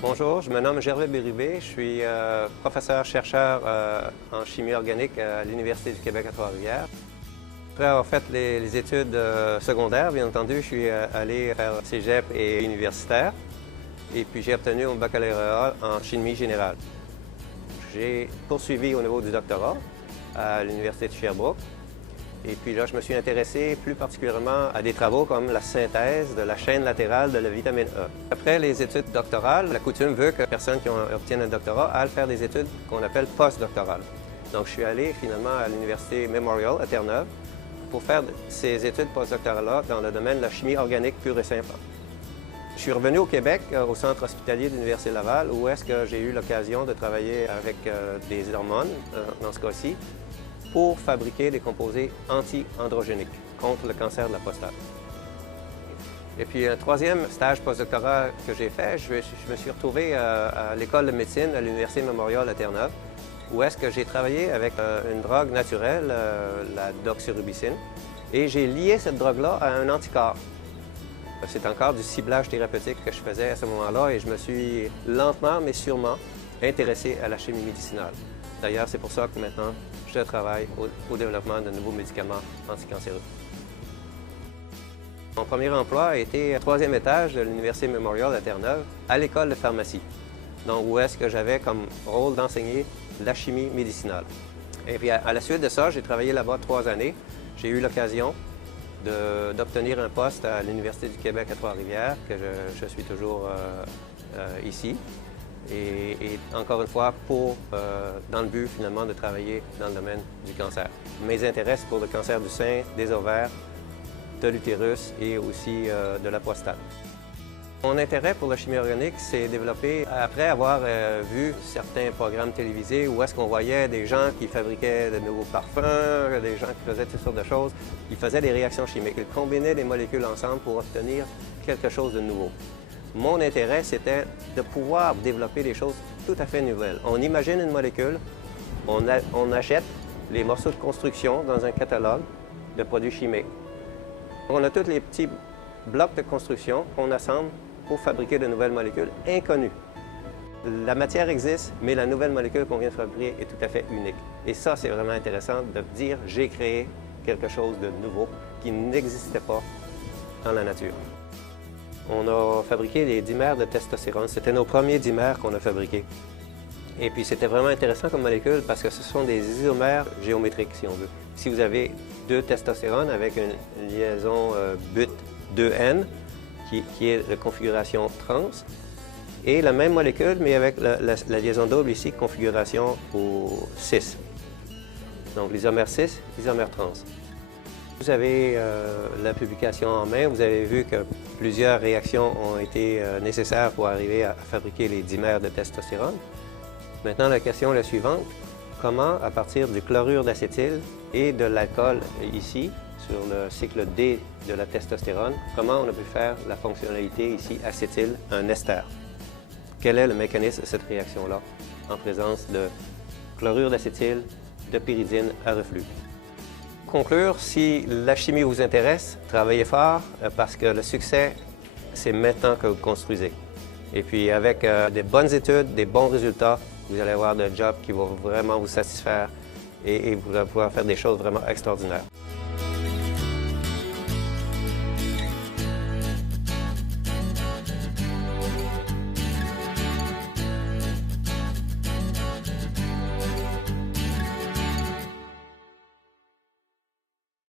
Bonjour, je me nomme Gervais Bérubé, je suis professeur-chercheur en chimie organique à l'Université du Québec à Trois-Rivières. Après avoir fait les études secondaires, bien entendu, je suis allé faire cégep et universitaire. Et puis j'ai obtenu mon baccalauréat en chimie générale. J'ai poursuivi au niveau du doctorat à l'Université de Sherbrooke. Et puis là, je me suis intéressé plus particulièrement à des travaux comme la synthèse de la chaîne latérale de la vitamine E. Après les études doctorales, la coutume veut que personne qui obtienne un doctorat aille faire des études qu'on appelle postdoctorales. Donc, je suis allé finalement à l'Université Memorial à Terre-Neuve pour faire ces études postdoctorales dans le domaine de la chimie organique pure et simple. Je suis revenu au Québec, au Centre hospitalier de l'Université Laval, où est-ce que j'ai eu l'occasion de travailler avec des hormones, dans ce cas-ci, pour fabriquer des composés anti-androgéniques contre le cancer de la prostate. Et puis un troisième stage postdoctoral que j'ai fait, je me suis retrouvé à l'école de médecine à l'Université Memorial à Terre-Neuve, où est-ce que j'ai travaillé avec une drogue naturelle, la doxorubicine, et j'ai lié cette drogue-là à un anticorps. C'est encore du ciblage thérapeutique que je faisais à ce moment-là et je me suis lentement mais sûrement intéressé à la chimie médicinale. D'ailleurs, c'est pour ça que maintenant, je travaille au développement de nouveaux médicaments anticancéreux. Mon premier emploi a été au troisième étage de l'Université Memorial à Terre-Neuve, à l'école de pharmacie. Donc, où est-ce que j'avais comme rôle d'enseigner la chimie médicinale. Et puis, à la suite de ça, j'ai travaillé là-bas 3 années. J'ai eu l'occasion d'obtenir un poste à l'Université du Québec à Trois-Rivières, que je suis toujours ici. Et encore une fois, dans le but finalement de travailler dans le domaine du cancer. Mes intérêts pour le cancer du sein, des ovaires, de l'utérus et aussi de la prostate. Mon intérêt pour la chimie organique s'est développé après avoir vu certains programmes télévisés où est-ce qu'on voyait des gens qui fabriquaient de nouveaux parfums, des gens qui faisaient toutes sortes de choses. Ils faisaient des réactions chimiques. Ils combinaient des molécules ensemble pour obtenir quelque chose de nouveau. Mon intérêt, c'était de pouvoir développer des choses tout à fait nouvelles. On imagine une molécule, on achète les morceaux de construction dans un catalogue de produits chimiques. On a tous les petits blocs de construction qu'on assemble pour fabriquer de nouvelles molécules inconnues. La matière existe, mais la nouvelle molécule qu'on vient de fabriquer est tout à fait unique. Et ça, c'est vraiment intéressant de dire « j'ai créé quelque chose de nouveau qui n'existait pas dans la nature ». On a fabriqué les dimères de testostérone. C'était nos premiers dimères qu'on a fabriqués. Et puis, c'était vraiment intéressant comme molécule parce que ce sont des isomères géométriques, si on veut. Si vous avez 2 testosérones avec une liaison but 2N, qui est de configuration trans, et la même molécule, mais avec la liaison double ici, configuration au 6. Donc, l'isomère 6, l'isomère trans. Vous avez la publication en main, vous avez vu que plusieurs réactions ont été nécessaires pour arriver à fabriquer les dimères de testostérone. Maintenant, la question est la suivante. Comment, à partir du chlorure d'acétyl et de l'alcool ici, sur le cycle D de la testostérone, comment on a pu faire la fonctionnalité ici acétyl, un ester? Quel est le mécanisme de cette réaction-là en présence de chlorure d'acétyl, de pyridine à reflux? Conclure, si la chimie vous intéresse, travaillez fort parce que le succès, c'est maintenant que vous construisez. Et puis avec des bonnes études, des bons résultats, vous allez avoir des jobs qui vont vraiment vous satisfaire et vous allez pouvoir faire des choses vraiment extraordinaires.